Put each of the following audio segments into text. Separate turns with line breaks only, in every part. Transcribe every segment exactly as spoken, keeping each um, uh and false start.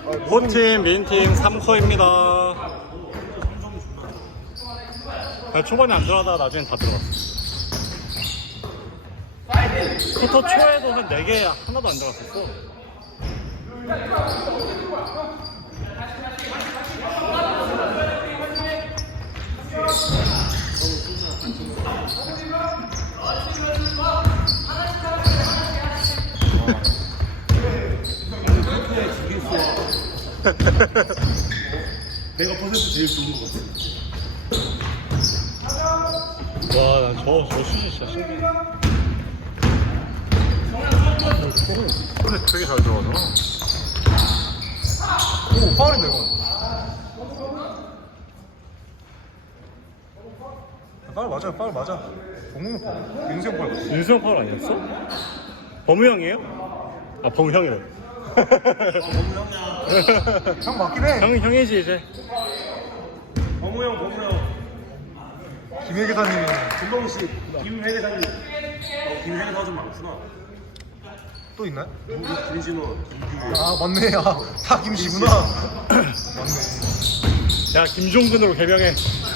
호팀, 민팀 삼 쿼입니다. 초반에 안 들어가다가 나중엔 다 들어갔어. 쿼터 초에도 한 네 개 하나도 안 들어갔었어.
내가 퍼센트 제일 좋은 거 같아.
와, 난 저, 저 슛이 진짜 신기해. 근데 되게 잘 들어가잖아.
오, 파울인데 이거. 파울 맞아요, 파울 맞아. 동문 파울. 윤수형 파울.
윤수형 파울 아니었어? 범우 형이에요? 아, 범우 형이래.
형 맞긴 해.
형, 형이지, 이제.
범우 형, 범우 형.
김혜 기사님이.
김동식, 김회 대장님. 어, 김회 대장 좀 많구나.
또 있나요?
누구? 김진호, 김규.
아 맞네. 아, 다 김씨구나. 맞네.
야, 김종근으로 개명해.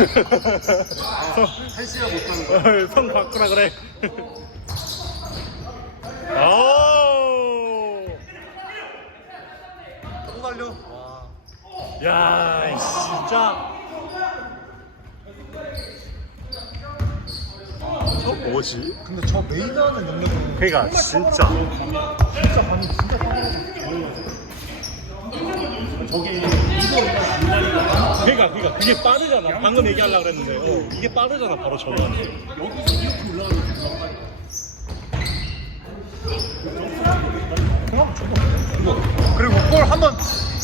한 시간 못하는 거.
성 바꾸라 그래. 아우.
또 달려. 와.
야, 이 진짜. 저 뭐지?
근데 저 메이드하는 능력은
그니까 진짜.
진짜 반응 진짜 빠르네.
그니까 그니까 그게 빠르잖아. 방금 얘기하려고 그랬는데 어, 이게 빠르잖아. 바로 저거.
그만 줘봐. 그리고 볼 한번.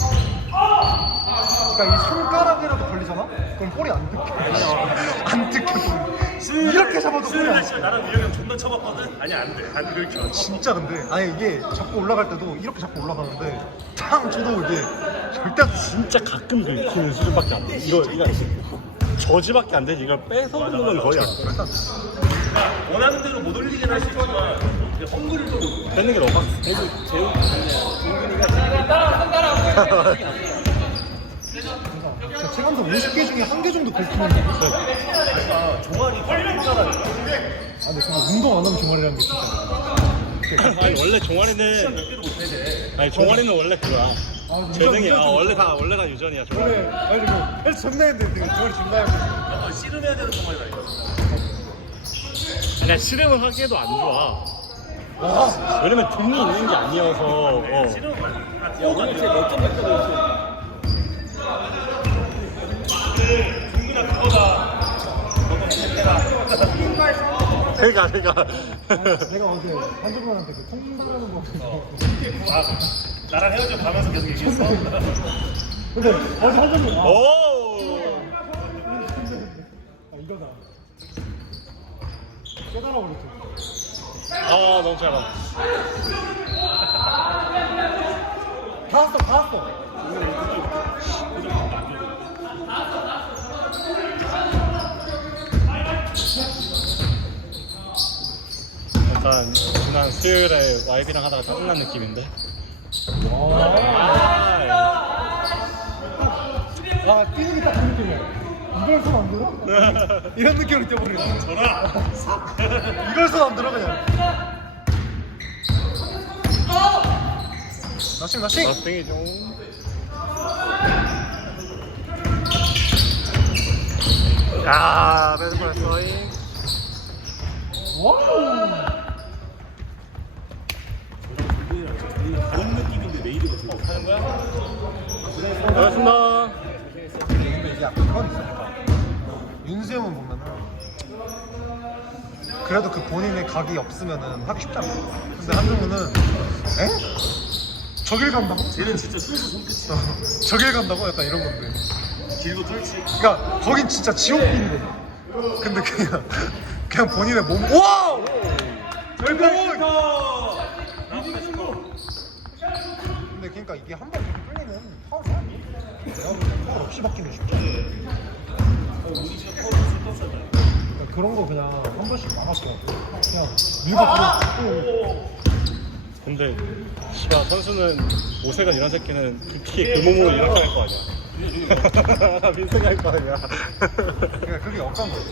그러니까 이 손가락이라도 걸리잖아? 그럼 볼이 안 뜯겨. 안 뜯겨. 볼이. 이렇게 잡아도 볼이 안 뜯겨.
나랑 유영이 형 존나 쳐봤거든? 아니, 안 돼. 안 그렇게 안 쳐.
진짜 근데 아니 이게 잡고 올라갈 때도 이렇게 잡고 올라가는데 탕 쳐도 이게 절대 안 돼.
진짜 가끔 긁히는 수준밖에 안 돼. 이거 이거 저지밖에 안 되지. 이걸 뺏어 먹는 건 거의 안 돼.
절대 안 돼.
원하는 대로 못 올리긴 할 수 있지만, 헝그릴 도
뺏는 게 너무 빡.
저 체감상 오십 개 중에 한 개 정도 긁히면 돼.
아, 종아리 걸리잖아.
아 근데 정말 운동 안 하면 종아리라는 게 진짜.
아니 원래 종아리는
몇 개도 못 해야
아니 종아리는 원래 그거야.
아,
재능이 아
유전,
원래 다 원래 다 유전이야. 종아리.
그래 아니 뭐 헬스 존나 했는데 종아리 존나 했는데.
돼. 씨름해야 되는 종아리라니까.
아니야 씨름을 하기에도 안 좋아.
아
왜냐면 등이 있는 게 아니어서. 어.
씨름은 말이야. 야, 오늘 제 몇점 했거든. 중근아, 그거다.
그러니까 그러니까.
내가 어제 한준만한테 그 통당하는 거
아, 나랑 헤어져 가면서 계속 얘기했어.
근데 어제 한준만 아,
오.
아 이거다 깨달아 버렸지.
아 너무 잘 봤어.
다 왔어 다 왔어.
약간 지난 수요일에 와이프랑 하다가 짜증난 느낌인데.
아 뛰는 게 딱 그 느낌이야. 이걸 손 안 들어? 이런 느낌으로 뛰어버리네.
전화.
이걸 손 안 들어 그냥. 나싱 나싱.
나스팅이죠. 야, 뺏을 뻔했어.
와우.
다른 느낌인데 메이드가 들어. 하는 거야?
고맙습니다.
근데 이제 약간 그건 있으니까 윤수형은 보면은 그래도 그 본인의 각이 없으면은 하기 쉽지 않아. 근데 한정우는 에? 저길 간다고?
쟤는 진짜 순수 손끝이야.
저길 간다고? 약간 이런 건데.
길도 뚫지.
그러니까 거긴 진짜 지옥인데. 근데 그냥 그냥 본인의 몸. 와! 절대 근데 그러니까 이게 한 번 이렇게 끌리면 파울이 아니야. 내가 파울 없이 바뀌는 쉽지. 그러니까 그런 거 그냥 한 번씩 막았어. 그냥 밀고 들어.
근데 씨발 선수는 오세근 이런 새끼는 그 키에 그 몸으로 이렇게 할 거 아니야. 민생 할 거 아니야.
그러니까 그게 억간 거지.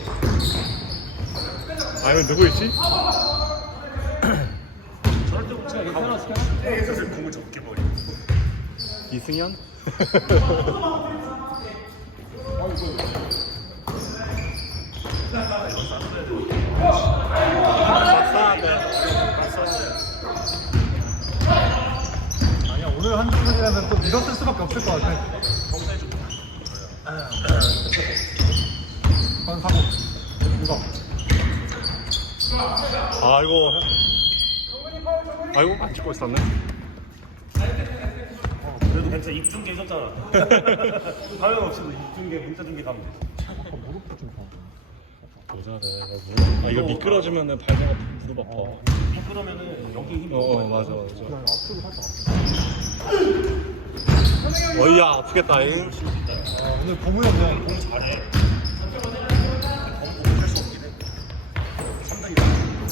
아니면 누구 있지?
저럴 때부터 가면 슬슬 공을 적게 버려.
이승현?
아니야 오늘 한준근이라면 또 믿었을 수밖에 없을 것 같아. 건 사고 이거.
아이고. 아이고 안 찍고 있었네.
그래도 괜찮아. 입중계 해줬잖아. 가면 없어도 입중계, 문자 중계 가면 돼.
모자래. 아 이거 미끄러지면은 발목 무릎 아파.
미끄러면은 여기 힘이
어, 어 맞아 맞아. 어이야 아프겠다잉.
아, 오늘 고무 형 그냥
공 잘해. 공을 할수 없긴 해. 상당히 잘해.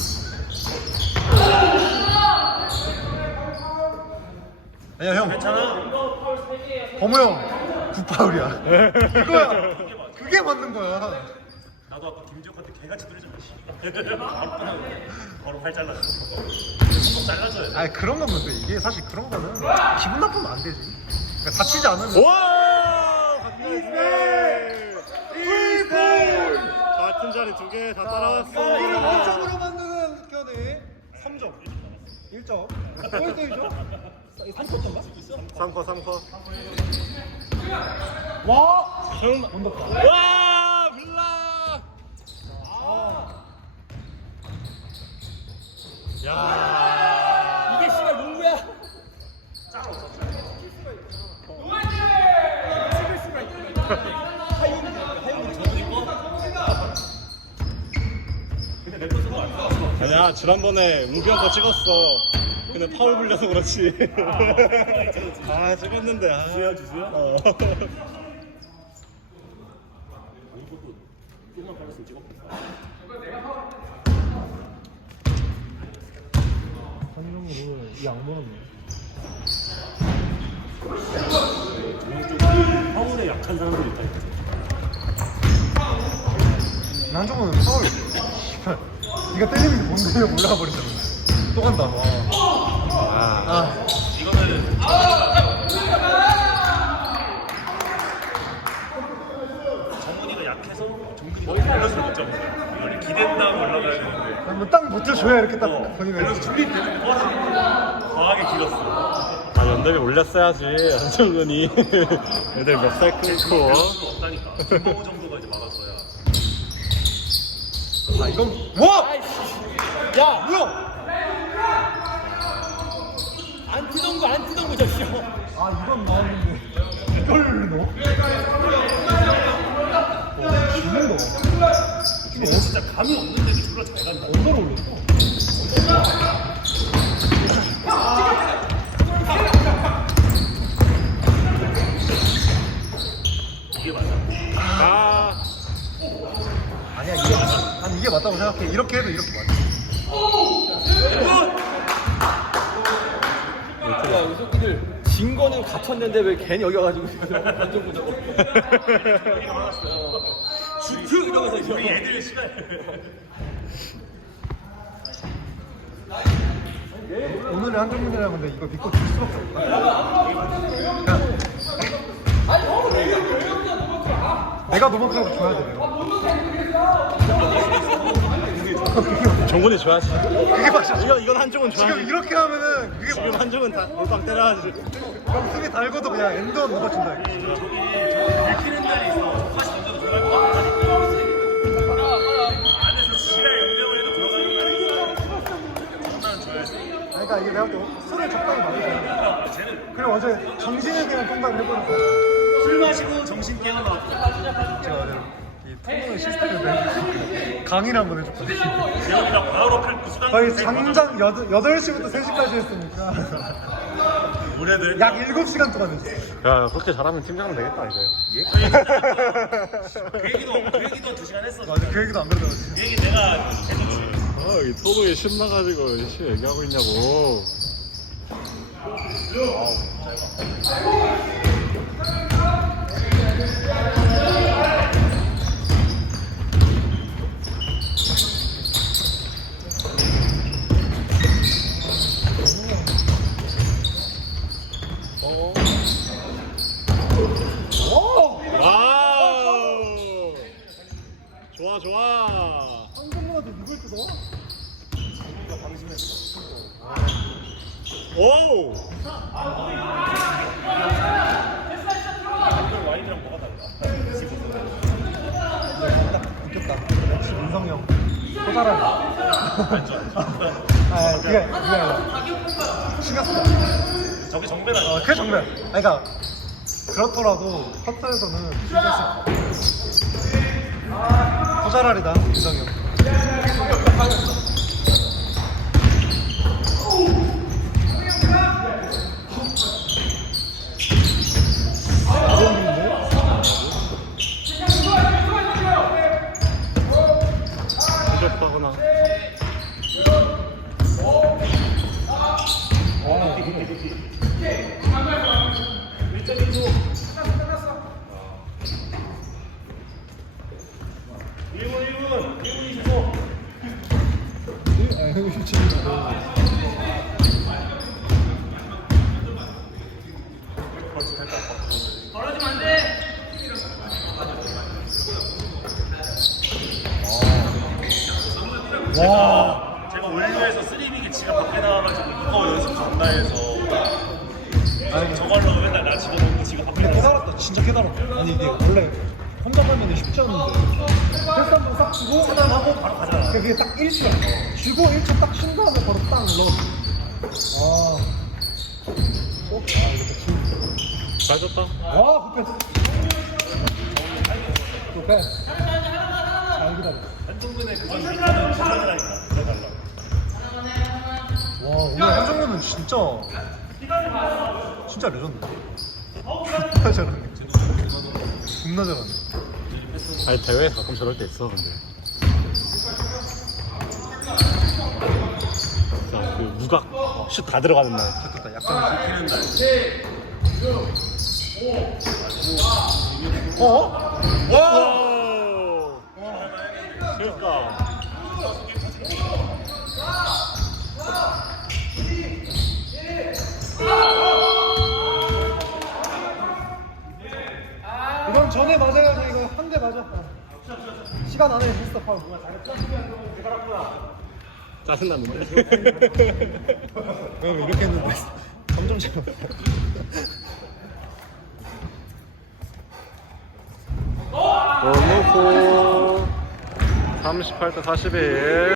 아니야 형
괜찮아.
범우 형 굿파울이야. 그거야. 그게 맞는 거야.
나도 아까 김지혁한테 개같이 들리잖아. 바로 끊어. 바로 팔 잘랐어. 꼭 잘라줘야 돼.
아니 그런 건 근데 이게 사실 그런 거는 기분 나쁘면 안 되지. 그러니까 다치지 않으면.
와! 박민세! 이골! 같은 자리 두 개 다 따라왔어.
경기를 원점으로 만드는 견해 삼 점. 일 점. 골대이죠? 삼 쿼터인가?
삼 컷 삼 컷.
와!
형. 와! 빌라! 야!
이게 씨발 농구야.
근데 내 것도 안 나왔어.
아니야 지난번에 우비 형 거 찍었어. 근데 파울 불려서 그렇지. 아 찍었는데. 아.
주야 주수야?
어.
이것도 조금만 빨랐으면 찍었겠다.
한명으로 이안 먹었네.
파울에 약한 사람들이 있다.
한정은 파울. 네가 때리는 게 뭔지 올라가 버리잖아. 또 간다. 와.
아.
아.
이거는 정훈이가 약해서 정근이가 올려서 못 잡은 거야. 이걸 기댄 다음 올라가야 되는데.
뭐딱 못해줘야 이렇게 딱 본인을.
그래서 준비되는 거 과하게 길었어.
아 연대비 올렸어야지 안정근이. 애들 몇 살 끊고.
그럴 수는 없다니까. 김범호 정도가 이제 막아줘야.
아 이건 와!
야,
뭐야?
안 뜨던 거, 안 뜨던 거 저씨.
아 이건 나왔는데 이걸 넣어? 어, 죽는 거.
이거 진짜 감이 없는데도 졸라 잘 간다.
언더로 올렸어.
이게 맞아.
아.
아니야 이게 맞아. 난 이게 맞다고 생각해. 이렇게 해도 이렇게 맞아.
야, 이 새끼들 진 거는 갇혔는데 왜 괜히 여기 와가지고 완전 보자고. 슈트 이러면서 이제.
우리 애들 시간.
오늘의 한정민이라 근데 이거 믿고 줄 수밖에 없다. 그냥 내가 노마크라고 줘야 돼.
정근이 줘야지.
그게 맞아.
이건 이건 한쪽은 줘야지.
지금 이렇게 하면은 그게
지금 한쪽은 다 몰빵 때려야지.
그럼 수비 달고도 그냥 엔드원 넣어준다.
들키는 날이 있어. 다시 던져도 들어갈 것 같아. 안에서 지랄 운명을 해도 들어가는 날이 있어. 장난은 줘야지.
아니, 그러니까 이게 내가 또 술을 적당히 마셔.
쟤는
그리고 어제 정신에게만 통과를 해버렸어.
술 마시고 정신 깨어나고
제가 어제 이 통보는 시스템을 배우고 강의를 한번 해줬거든요.
재현이랑 바로 칼 부수당.
거의 장장 여덟 시부터 세 시까지 했으니까
우리들
약 일곱 시간 동안 했어요.
야 그렇게 잘하면 팀장은 되겠다 이제.
그 얘기도 그 얘기도 두 시간 했어.
맞아, 그 얘기도 안 그러더라고.
그 얘기 내가 계속
아이 토도에 신나가지고 씨 얘기하고 있냐고. 와우. 좋아 좋아.
한국문화도 누굴 뜯어?
오.
와인이랑 뭐가 달라?
웃겼다. 역시 민성이 형. 소자라. 아, 그게, 그게 아니라. 신경 쓰자.
저게 정배가
어, 그게 정말. 아니, 그러니까 그렇더라도 커터에서는 신경 쓰. 소자랄이다, 민성이 형.
부족하구나.
일 분 일 분 일 분 이십오.
아, 형이 휘치는 거. 와.
제가 올류에서 쓰리빅이 지가 밖에 나와가지고 이거 연습 존나 해서 저걸로 맨날 나 집어넣고 지가 밖에
근데
나와.
깨달았다, 진짜 깨달았다. 아니, 이게 원래 혼자만 하면 쉽지 않은데. 패스 한번 싹 주고, 하나 하고 바로 가잖아. 그게 딱 일 초야. 주고 일 초 딱 쉰 다음에 바로 딱 넣어. 아. 어? 아, 이거 좀.
잘 줬다.
와, 굿패스. 굿패스. 잘 기다려.
한동근의 그 전기가는 부산이라니까. 그래달라.
와, 오늘 한정현은 진짜 진짜 레전드. 진짜 잘하네. 겁나 잘하네.
아니 대회 가끔 저럴 때 있어 근데. 진짜 그 무각 슛 다 들어가는 날.
좋겠다. 약간 어?
와. 그러니까.
이건 전에 맞아야지. 이거 한 대 맞아. 시간 안에 했어. 파울.
짜증났는데.
왜 이렇게 했는데 점점 차려.
골 넣고 삼십팔 대 사십일.